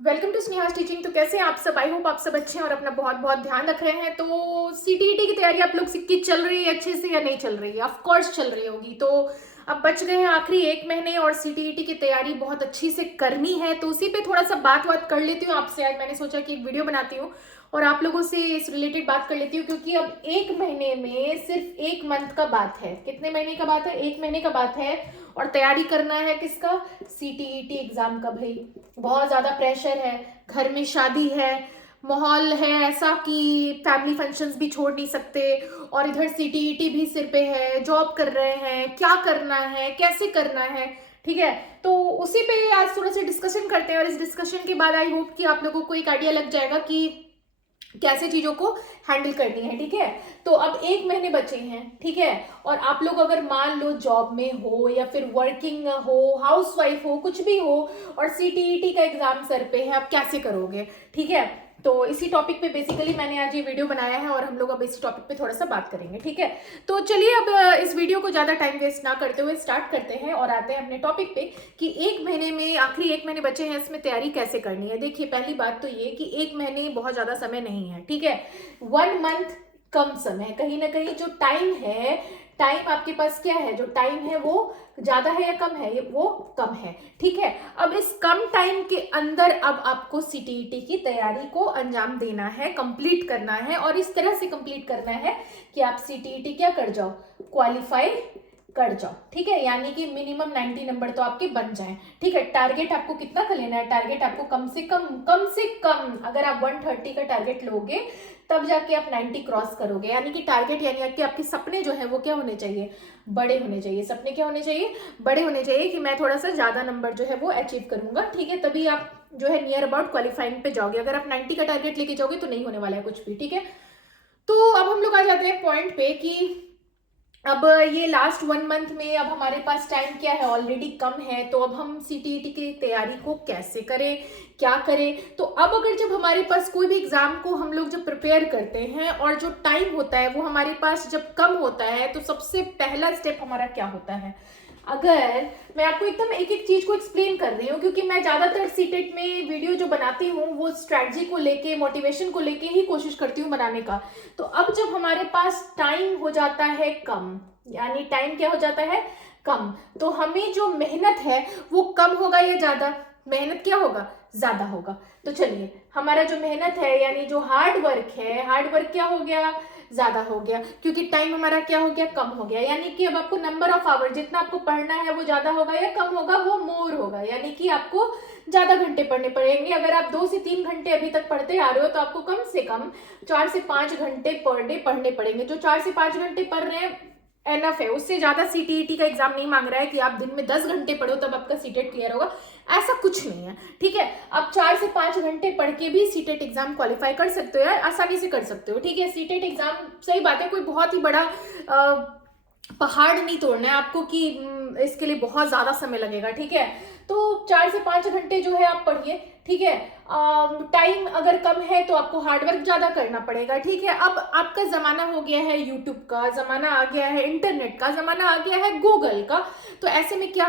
Welcome to Sneha teaching. तो कैसे हैं आप सब? आई होप आप सब अच्छे हैं और अपना बहुत बहुत ध्यान रख रहे हैं। तो सीटीईटी की तैयारी आप लोग की चल रही है अच्छे से या नहीं चल रही है? ऑफ कोर्स चल रही होगी। तो अब बच गए हैं आखिरी एक महीने और सीटीईटी की तैयारी बहुत अच्छी से करनी है। तो उसी पे थोड़ा सा बात कर लेती हूँ आपसे। आज मैंने सोचा कि एक वीडियो बनाती हूँ और आप लोगों से इस रिलेटेड बात कर लेती हूँ, क्योंकि अब एक महीने में सिर्फ एक मंथ का बात है। कितने महीने का बात है? एक महीने का बात है। और तैयारी करना है किसका? सीटीईटी एग्जाम का। भाई बहुत ज्यादा प्रेशर है, घर में शादी है, माहौल है ऐसा कि फैमिली फंक्शंस भी छोड़ नहीं सकते, और इधर सीटीईटी भी सिर पे है, जॉब कर रहे हैं, क्या करना है, कैसे करना है। ठीक है, तो उसी पे आज थोड़ा सा डिस्कशन करते हैं और इस डिस्कशन के बाद आई होप कि आप लोगों को एक आइडिया लग जाएगा कि कैसे चीजों को हैंडल करनी है। ठीक है, तो अब एक महीने बचे हैं। ठीक है, और आप लोग अगर मान लो जॉब में हो या फिर वर्किंग हो, हाउसवाइफ हो, कुछ भी हो, और सीटीईटी का एग्जाम सर पे है, आप कैसे करोगे? ठीक है, तो इसी टॉपिक पे बेसिकली मैंने आज ये वीडियो बनाया है और हम लोग अब इसी टॉपिक पे थोड़ा सा बात करेंगे। ठीक है, तो चलिए अब इस वीडियो को ज्यादा टाइम वेस्ट ना करते हुए स्टार्ट करते हैं और आते हैं अपने टॉपिक पे कि एक महीने में, आखिरी एक महीने बचे हैं, इसमें तैयारी कैसे करनी है। देखिए, पहली बात तो ये कि एक महीने बहुत ज्यादा समय नहीं है। ठीक है, 1 मंथ कम समय। कहीं ना कहीं जो टाइम है, टाइम आपके पास क्या है, जो टाइम है वो ज्यादा है या कम है? ये वो कम है। ठीक है, अब इस कम टाइम के अंदर अब आपको सीटीईटी की तैयारी को अंजाम देना है, कंप्लीट करना है, और इस तरह से कंप्लीट करना है कि आप सीटीईटी क्या कर जाओ, क्वालिफाई कर जाओ। ठीक है, यानी कि मिनिमम 90 नंबर तो आपके बन जाएं। ठीक है, टारगेट आपको कितना का लेना है? टारगेट आपको कम से कम अगर आप 130 का टारगेट लोगे तब जाके आप 90 क्रॉस करोगे। यानी कि टारगेट, यानी कि आपके सपने जो है वो क्या होने चाहिए? बड़े होने चाहिए। सपने क्या होने चाहिए? बड़े होने चाहिए कि मैं थोड़ा सा ज्यादा नंबर जो है वो अचीव करूंगा। ठीक है, तभी आप जो है नियर अबाउट क्वालिफाइंग पे जाओगे। अगर आप 90 का टारगेट लेके जाओगे तो नहीं होने वाला है कुछ भी। ठीक है, तो अब हम लोग आ जाते हैं पॉइंट पे कि अब ये लास्ट 1 मंथ में अब हमारे पास टाइम क्या है? ऑलरेडी कम है। तो अब हम सीटीईटी की तैयारी को कैसे करें, क्या करें? तो अब अगर जब हमारे पास कोई भी एग्जाम को हम लोग जब प्रिपेयर करते हैं और जो टाइम होता है वो हमारे पास जब कम होता है, तो सबसे पहला स्टेप हमारा क्या होता है? अगर मैं आपको एकदम एक एक चीज को एक्सप्लेन कर रही हूँ, क्योंकि मैं ज्यादातर सीटेट में वीडियो जो बनाती हूँ वो स्ट्रैटेजी को लेके, मोटिवेशन को लेके ही कोशिश करती हूँ बनाने का। तो अब जब हमारे पास टाइम हो जाता है कम, यानी टाइम क्या हो जाता है? कम, तो हमें जो मेहनत है वो कम होगा या ज्यादा? मेहनत क्या होगा? ज्यादा होगा। तो चलिए, हमारा जो मेहनत है यानी जो हार्ड वर्क है, हार्ड वर्क क्या हो गया? ज्यादा हो गया, क्योंकि टाइम हमारा क्या हो गया? कम हो गया। यानी कि अब आपको नंबर ऑफ आवर, जितना आपको पढ़ना है वो ज्यादा होगा या कम होगा? वो मोर होगा। यानी कि आपको ज्यादा घंटे पढ़ने पड़ेंगे। अगर आप 2 से 3 घंटे अभी तक पढ़ते आ रहे हो तो आपको कम से कम 4 से 5 घंटे पर डे पढ़ने पड़ेंगे। जो 4 से 5 घंटे पढ़ रहे हैं एनफ है, उससे ज्यादा सीटीईटी का एग्जाम नहीं मांग रहा है कि आप दिन में 10 घंटे पढ़ो तब आपका सीटेट क्लियर होगा। ऐसा कुछ नहीं है। ठीक है, आप 4 से 5 घंटे पढ़ के भी सीटेट एग्जाम क्वालिफाई कर सकते हो यार, आसानी से कर सकते हो। ठीक है, सीटेट एग्जाम, सही बात है, कोई बहुत ही बड़ा पहाड़ नहीं तोड़ना है आपको कि इसके लिए बहुत ज्यादा समय लगेगा। ठीक है, तो 4 से 5 घंटे जो है आप पढ़िए। ठीक है, टाइम अगर कम है तो आपको हार्डवर्क ज्यादा करना पड़ेगा। ठीक है, अब आपका जमाना हो गया है यूट्यूब का, जमाना आ गया है इंटरनेट का, जमाना आ गया है गूगल का। तो ऐसे में क्या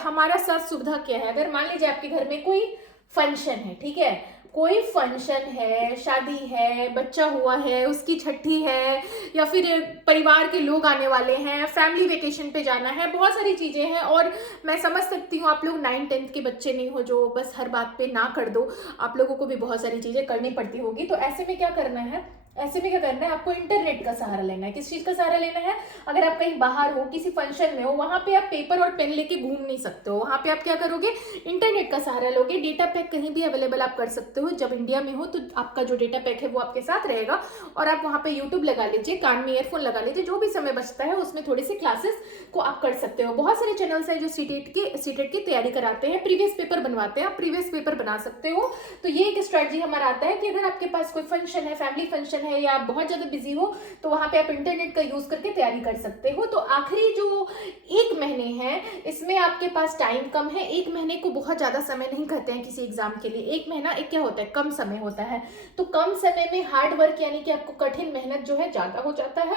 हमारा साथ सुविधा क्या है? अगर मान लीजिए आपके घर में कोई फंक्शन है, ठीक है, कोई फंक्शन है, शादी है, बच्चा हुआ है, उसकी छठी है, या फिर परिवार के लोग आने वाले हैं, फैमिली वेकेशन पे जाना है, बहुत सारी चीजें हैं। और मैं समझ सकती हूँ आप लोग 9th-10th के बच्चे नहीं हो जो बस हर बात पे ना कर दो, आप लोगों को भी बहुत सारी चीजें करनी पड़ती होगी। तो ऐसे में क्या करना है? ऐसे में क्या करना है? आपको इंटरनेट का सहारा लेना है। किस चीज का सहारा लेना है? अगर आप कहीं बाहर हो, किसी फंक्शन में हो, वहां पे आप पेपर और पेन लेके घूम नहीं सकते हो। वहां पे आप क्या करोगे? इंटरनेट का सहारा लोगे। डेटा पैक कहीं भी अवेलेबल आप कर सकते हो। जब इंडिया में हो तो आपका जो डेटा पैक है वो आपके साथ रहेगा, और आप वहां पे यूट्यूब लगा लीजिए, कान में ईयरफोन लगा लीजिए, जो भी समय बचता है उसमें थोड़ी सी क्लासेस को आप कर सकते हो। बहुत सारे चैनल्स हैं जो सीटेट की तैयारी कराते हैं, प्रीवियस पेपर बनवाते हैं, आप प्रीवियस पेपर बना सकते हो। तो ये एक स्ट्रेटजी हमारा आता है कि अगर आपके पास कोई फंक्शन है, फैमिली फंक्शन है, या आप बहुत ज्यादा बिजी हो, तो वहां पे आप इंटरनेट का यूज करके तैयारी कर सकते हो। तो आखिरी जो एक महीने हैं इसमें आपके पास टाइम कम है। एक महीने को बहुत ज्यादा समय नहीं कहते हैं किसी एग्जाम के लिए। एक महीना एक क्या होता है? कम समय होता है। तो कम समय में हार्ड वर्क यानी कि आपको कठिन मेहनत जो है ज्यादा हो जाता है,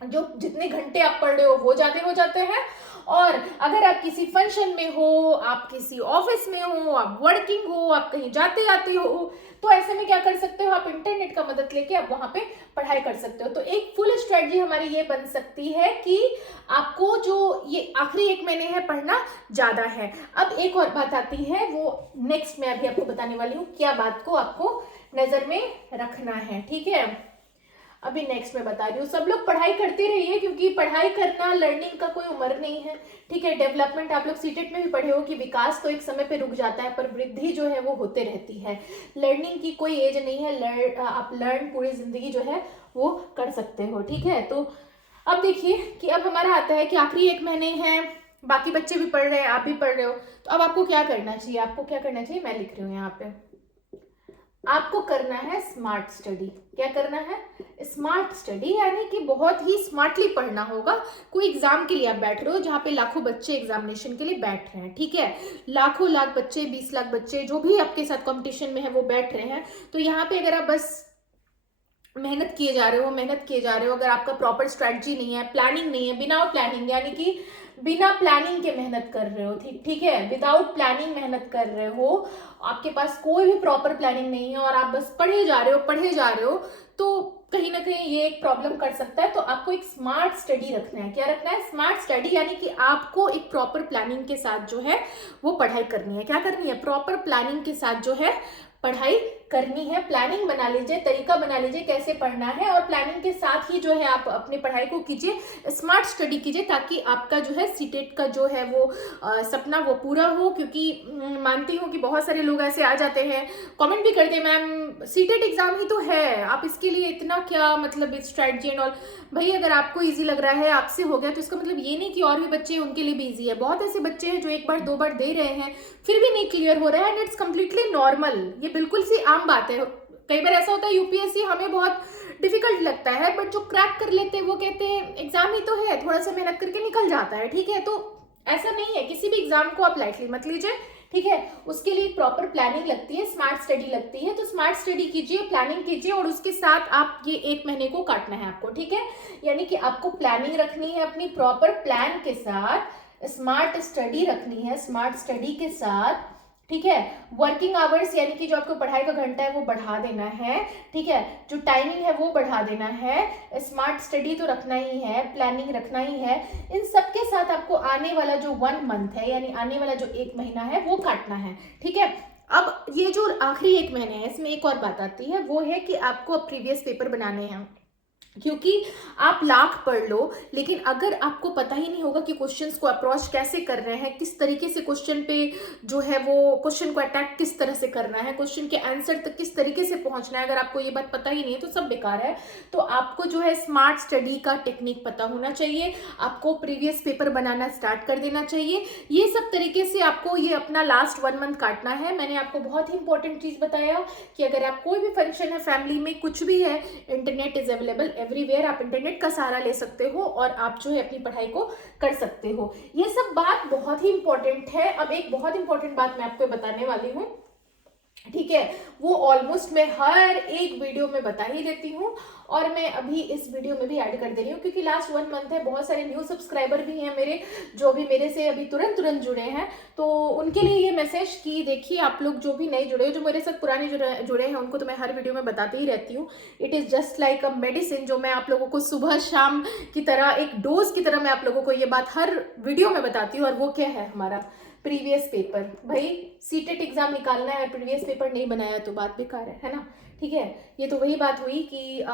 जो जितने घंटे आप पढ़ रहे हो वो ज्यादा हो जाते हैं। और अगर आप किसी फंक्शन में हो, आप किसी ऑफिस में हो, आप वर्किंग हो, आप कहीं जाते आते हो, तो ऐसे में क्या कर सकते हो, आप इंटरनेट का मदद लेके आप वहां पे पढ़ाई कर सकते हो। तो एक फुल स्ट्रेटजी हमारी ये बन सकती है कि आपको जो ये आखिरी 1 महीने है पढ़ना ज्यादा है। अब एक और बात आती है, वो नेक्स्ट मैं अभी आपको बताने वाली हूँ, क्या बात को आपको नजर में रखना है, ठीक है। अभी नेक्स्ट मैं बता रही हूँ, सब लोग पढ़ाई करते रहिए, क्योंकि पढ़ाई करना, लर्निंग का कोई उम्र नहीं है, ठीक है। डेवलपमेंट आप लोग सीटेट में भी पढ़े हो कि विकास तो एक समय पे रुक जाता है, पर वृद्धि जो है वो होते रहती है। लर्निंग की कोई एज नहीं है, आप लर्न पूरी जिंदगी जो है वो कर सकते हो, ठीक है। तो अब देखिए कि अब हमारा आता है कि आखिरी 1 महीने हैं, बाकी बच्चे भी पढ़ रहे हैं, आप भी पढ़ रहे हो, तो अब आपको क्या करना चाहिए, आपको क्या करना चाहिए, मैं लिख रही हूँ यहाँ पे, आपको करना है स्मार्ट स्टडी। क्या करना है, स्मार्ट स्टडी, यानी कि बहुत ही स्मार्टली पढ़ना होगा। कोई एग्जाम के लिए आप बैठ रहे हो जहां पे लाखों बच्चे एग्जामिनेशन के लिए बैठ रहे हैं, ठीक है, लाखों लाख बच्चे, 20 लाख बच्चे जो भी आपके साथ कंपटीशन में है वो बैठ रहे हैं। तो यहाँ पे अगर आप बस मेहनत किए जा रहे हो, मेहनत किए जा रहे हो, अगर आपका प्रॉपर स्ट्रेटजी नहीं है, प्लानिंग नहीं है, बिना प्लानिंग यानी कि बिना प्लानिंग के मेहनत कर रहे हो, ठीक ठीक है, विदाउट प्लानिंग मेहनत कर रहे हो, आपके पास कोई भी प्रॉपर प्लानिंग नहीं है और आप बस पढ़े जा रहे हो, पढ़े जा रहे हो, तो कहीं ना कहीं ये एक प्रॉब्लम कर सकता है। तो आपको एक स्मार्ट स्टडी रखना है। क्या रखना है, स्मार्ट स्टडी, यानी कि आपको एक प्रॉपर प्लानिंग के साथ जो है वो पढ़ाई करनी है। क्या करनी है, प्रॉपर प्लानिंग के साथ जो है पढ़ाई करनी है। प्लानिंग बना लीजिए, तरीका बना लीजिए कैसे पढ़ना है, और प्लानिंग के साथ ही जो है आप अपनी पढ़ाई को कीजिए, स्मार्ट स्टडी कीजिए, ताकि आपका जो है सीटेट का जो है वो सपना वो पूरा हो। क्योंकि मानती हूँ कि बहुत सारे लोग ऐसे आ जाते हैं, कमेंट भी करते हैं, मैम सीटेट एग्जाम ही तो है, आप इसके लिए इतना क्या मतलब स्ट्रेटजी एंड ऑल। भाई अगर आपको ईजी लग रहा है, आपसे हो गया, तो इसका मतलब ये नहीं कि और भी बच्चे उनके लिए भी ईजी है। बहुत ऐसे बच्चे हैं जो 1 बार 2 बार दे रहे हैं फिर भी नहीं क्लियर हो रहा है, एंड इट्स कम्प्लीटली नॉर्मल, ये बिल्कुल सी आम बात है। कई बार ऐसा होता है यूपीएससी हमें बहुत डिफिकल्ट लगता है, बट जो क्रैक कर लेते हैं वो कहते हैं एग्जाम ही तो है, थोड़ा सा मेहनत करके निकल जाता है, ठीक है। तो ऐसा नहीं है, किसी भी एग्जाम को आप लाइटली मत लीजिए, ठीक है। उसके लिए प्रॉपर प्लानिंग लगती है, स्मार्ट स्टडी लगती है। तो स्मार्ट स्टडी कीजिए, प्लानिंग कीजिए, और उसके साथ आप ये 1 महीने को काटना है आपको, ठीक है। यानी कि आपको प्लानिंग रखनी है, अपनी प्रॉपर प्लान के साथ स्मार्ट स्टडी रखनी है, स्मार्ट स्टडी के साथ, ठीक है। वर्किंग आवर्स यानी कि जो आपको पढ़ाई का घंटा है वो बढ़ा देना है, ठीक है, जो टाइमिंग है वो बढ़ा देना है। स्मार्ट स्टडी तो रखना ही है, प्लानिंग रखना ही है। इन सब के साथ आपको आने वाला जो 1 मंथ है, यानी आने वाला जो 1 महीना है वो काटना है, ठीक है। अब ये जो आखिरी 1 महीने है, इसमें एक और बात आती है, वो है कि आपको प्रीवियस पेपर बनाने हैं। क्योंकि आप लाख पढ़ लो, लेकिन अगर आपको पता ही नहीं होगा कि क्वेश्चंस को अप्रोच कैसे कर रहे हैं, किस तरीके से क्वेश्चन पे जो है वो क्वेश्चन को अटैक किस तरह से करना है, क्वेश्चन के आंसर तक किस तरीके से पहुंचना है, अगर आपको ये बात पता ही नहीं है तो सब बेकार है। तो आपको जो है स्मार्ट स्टडी का टेक्निक पता होना चाहिए, आपको प्रीवियस पेपर बनाना स्टार्ट कर देना चाहिए। ये सब तरीके से आपको ये अपना लास्ट 1 मंथ काटना है। मैंने आपको बहुत ही इंपॉर्टेंट चीज बताया कि अगर आप कोई भी फंक्शन है, फैमिली में कुछ भी है, इंटरनेट इज अवेलेबल एवरीवेयर, आप इंटरनेट का सहारा ले सकते हो और आप जो है अपनी पढ़ाई को कर सकते हो। ये सब बात बहुत ही इंपॉर्टेंट है। अब एक बहुत इंपॉर्टेंट बात मैं आपको बताने वाली हूँ, ठीक है, वो ऑलमोस्ट मैं हर एक वीडियो में बता ही देती हूँ, और मैं अभी इस वीडियो में भी ऐड कर दे रही हूँ, क्योंकि लास्ट 1 मंथ है, बहुत सारे न्यू सब्सक्राइबर भी हैं मेरे, जो भी मेरे से अभी तुरंत जुड़े हैं, तो उनके लिए ये मैसेज कि देखिए आप लोग जो भी नए जुड़े हो, जो मेरे साथ पुराने जुड़े हैं, उनको तो मैं हर वीडियो में बताती ही रहती हूँ। It is just like a medicine, जो मैं आप लोगों को सुबह शाम की तरह, एक डोज की तरह मैं आप लोगों को ये बात हर वीडियो में बताती हूँ। और वो क्या है, हमारा प्रीवियस पेपर। भाई सीटेट एग्जाम निकालना है, प्रीवियस पेपर नहीं बनाया तो बात बेकार है ना, ठीक है। ये तो वही बात हुई कि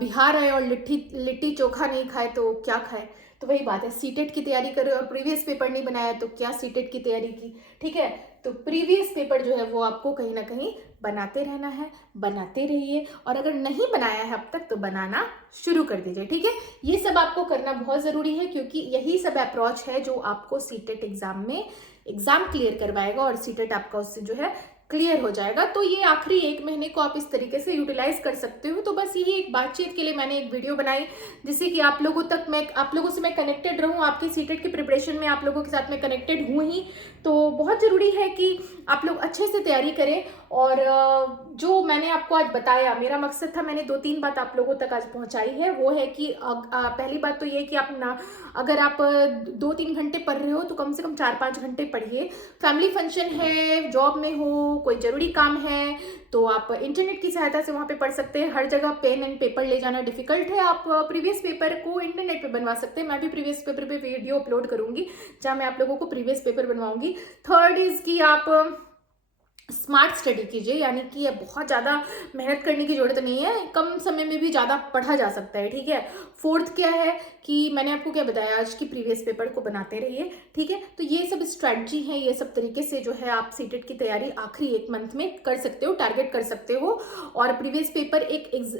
बिहार आए और लिट्टी चोखा नहीं खाए तो क्या खाए, तो वही बात है, सीटेट की तैयारी करे और प्रीवियस पेपर नहीं बनाया तो क्या सीटेट की तैयारी की, ठीक है। तो प्रीवियस पेपर जो है वो आपको कहीं ना कहीं बनाते रहना है, बनाते रहिए, और अगर नहीं बनाया है अब तक तो बनाना शुरू कर दीजिए, ठीक है। ये सब आपको करना बहुत ज़रूरी है, क्योंकि यही सब अप्रोच है जो आपको सीटेट एग्जाम में एग्जाम क्लियर करवाएगा, और सीटेट आपका उससे जो है क्लियर हो जाएगा। तो ये आखिरी 1 महीने को आप इस तरीके से यूटिलाइज कर सकते हो। तो बस यही एक बातचीत के लिए मैंने एक वीडियो बनाई, जिससे कि आप लोगों से मैं कनेक्टेड रहूं, आपकी सीटेट की प्रिपरेशन में आप लोगों के साथ मैं कनेक्टेड हूँ ही। तो बहुत ज़रूरी है कि आप लोग अच्छे से तैयारी करें। और जो मैंने आपको आज बताया, मेरा मकसद था, मैंने 2-3 बात आप लोगों तक आज पहुंचाई है। वो है कि पहली बात तो ये कि आप ना, अगर आप 2-3 घंटे पढ़ रहे हो तो कम से कम 4-5 घंटे पढ़िए। फैमिली फंक्शन है, जॉब में हो, कोई ज़रूरी काम है, तो आप इंटरनेट की सहायता से वहाँ पे पढ़ सकते हैं। हर जगह पेन एंड पेपर ले जाना डिफिकल्ट है। आप प्रीवियस पेपर को इंटरनेट पे बनवा सकते हैं। मैं भी प्रीवियस पेपर पे वीडियो अपलोड करूंगी जहाँ मैं आप लोगों को प्रीवियस पेपर बनवाऊंगी। थर्ड इज कि आप स्मार्ट स्टडी कीजिए, यानी कि बहुत ज़्यादा मेहनत करने की जरूरत नहीं है, कम समय में भी ज़्यादा पढ़ा जा सकता है, ठीक है। फोर्थ क्या है कि मैंने आपको क्या बताया, आज की प्रीवियस पेपर को बनाते रहिए, ठीक है। तो ये सब स्ट्रैटेजी है, ये सब तरीके से जो है आप सीटेट की तैयारी आखिरी 1 मंथ में कर सकते हो, टारगेट कर सकते हो। और प्रीवियस पेपर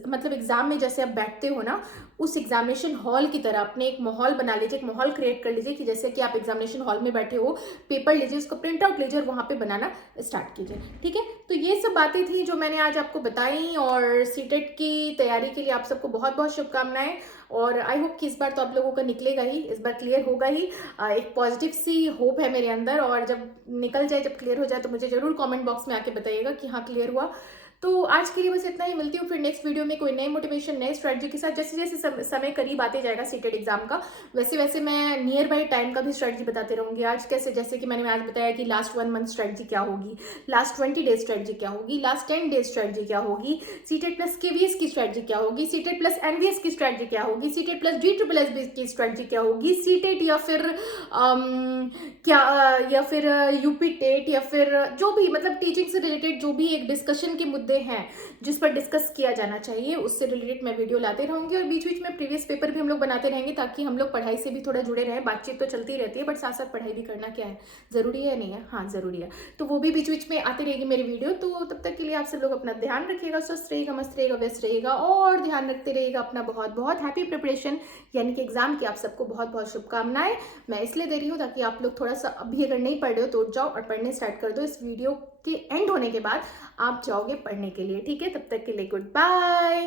मतलब एग्जाम में जैसे आप बैठते हो ना, उस एग्जामिनेशन हॉल की तरह अपने एक माहौल बना लीजिए, एक माहौल क्रिएट कर लीजिए कि जैसे कि आप एग्जामिनेशन हॉल में बैठे हो, पेपर लीजिए, उसको प्रिंट आउट लीजिए और वहाँ पे बनाना स्टार्ट कीजिए, ठीक है। तो ये सब बातें थी जो मैंने आज आपको बताई। और सीटेट की तैयारी के लिए आप सबको बहुत बहुत शुभकामनाएं। और आई होप कि इस बार तो आप लोगों का निकलेगा ही, इस बार क्लियर होगा ही। एक पॉजिटिव सी होप है मेरे अंदर। और जब निकल जाए, जब क्लियर हो जाए, तो मुझे जरूर कमेंट बॉक्स में आके बताइएगा कि हाँ क्लियर हुआ। तो आज के लिए बस इतना ही। मिलती हूँ फिर नेक्स्ट वीडियो में कोई नई मोटिवेशन, नए स्ट्रेटजी के साथ। जैसे जैसे समय करीब आते जाएगा सीटेट एग्जाम का, वैसे वैसे मैं नियर बाई टाइम का भी स्ट्रेटजी बताते रहूंगी। आज कैसे, जैसे कि मैंने आज बताया कि लास्ट 1 मंथ स्ट्रेटजी क्या होगी, लास्ट 20 डेज स्ट्रेटजी क्या होगी, लास्ट 10 डेज स्ट्रेटजी क्या होगी, सीटेट प्लस केवीएस की स्ट्रेटजी क्या होगी, सीटेट प्लस एनवीएस की स्ट्रेटजी क्या होगी, सीटेट प्लस DSSS की स्ट्रेटजी क्या होगी, सीटेट या फिर या फिर यूपी टेट, या फिर जो भी मतलब टीचिंग से रिलेटेड जो भी एक डिस्कशन के मुद्दे हैं जिस पर डिस्कस किया जाना चाहिए, उससे रिलेटेड मैं वीडियो लाते रहूंगी। और बीच बीच में प्रीवियस पेपर भी हम लोग बनाते रहेंगे, ताकि हम लोग पढ़ाई से भी थोड़ा जुड़े रहें। बातचीत तो चलती रहती है, बट साथ साथ पढ़ाई भी करना क्या है, जरूरी है नहीं है? हाँ जरूरी है। तो वो भी बीच बीच में आती रहेगी मेरी वीडियो। तो तब तक के लिए आप सब लोग अपना ध्यान रखिएगा, स्वस्थ रहिएगा, मस्त रहेगा, व्यस्त रहेगा, और ध्यान रखते रहिएगा अपना। बहुत बहुत हैप्पी प्रिपरेशन, यानी कि एग्जाम की आप सबको बहुत बहुत शुभकामनाएं। मैं इसलिए दे रही हूँ ताकि आप लोग थोड़ा सा अभी अगर नहीं पढ़ रहे हो तो उठ जाओ और पढ़ने स्टार्ट कर दो। इस वीडियो के एंड होने के बाद आप जाओगे पढ़ने के लिए, ठीक है। तब तक के लिए गुड बाय।